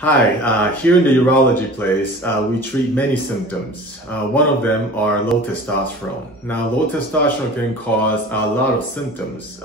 Hi, here in the Urology Place, we treat many symptoms. One of them are low testosterone. Now, low testosterone can cause a lot of symptoms.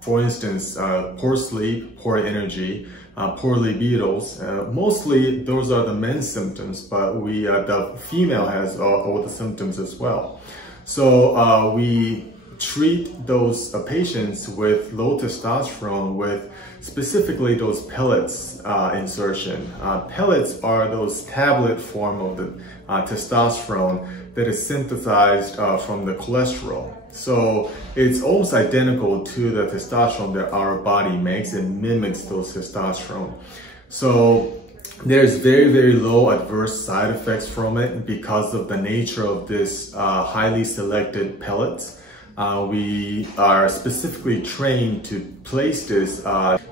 For instance, poor sleep, poor energy, poor libidos. Mostly those are the men's symptoms, but the female has all the symptoms as well. So we treat those patients with low testosterone with specifically those pellets insertion. Pellets are those tablet form of the testosterone that is synthesized from the cholesterol. So it's almost identical to the testosterone that our body makes. It mimics those testosterone. So there's very, very low adverse side effects from it because of the nature of this highly selected pellets. We are specifically trained to place this,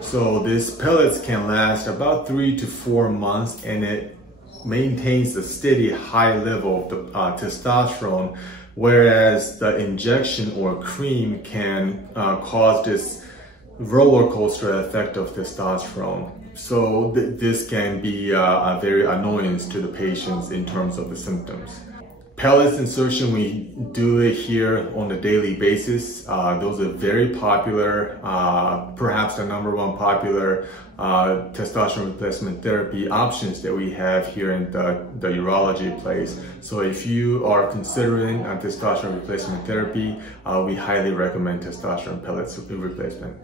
so these pellets can last about 3 to 4 months, and it maintains a steady high level of the testosterone, whereas the injection or cream can cause this roller coaster effect of testosterone. So this can be a very annoyance to the patients in terms of the symptoms. Pellets insertion, we do it here on a daily basis. Those are very popular, perhaps the #1 popular testosterone replacement therapy options that we have here in the Urology Place. So if you are considering a testosterone replacement therapy, we highly recommend testosterone pellets replacement.